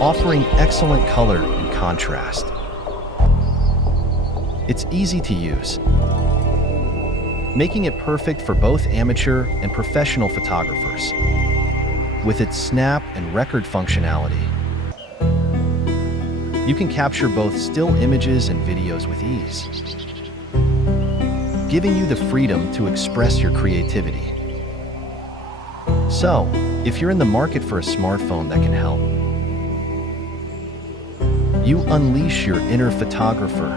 offering excellent color and contrast. It's easy to use, making it perfect for both amateur and professional photographers. With its snap and record functionality, you can capture both still images and videos with ease, giving you the freedom to express your creativity. So, if you're in the market for a smartphone that can help you unleash your inner photographer,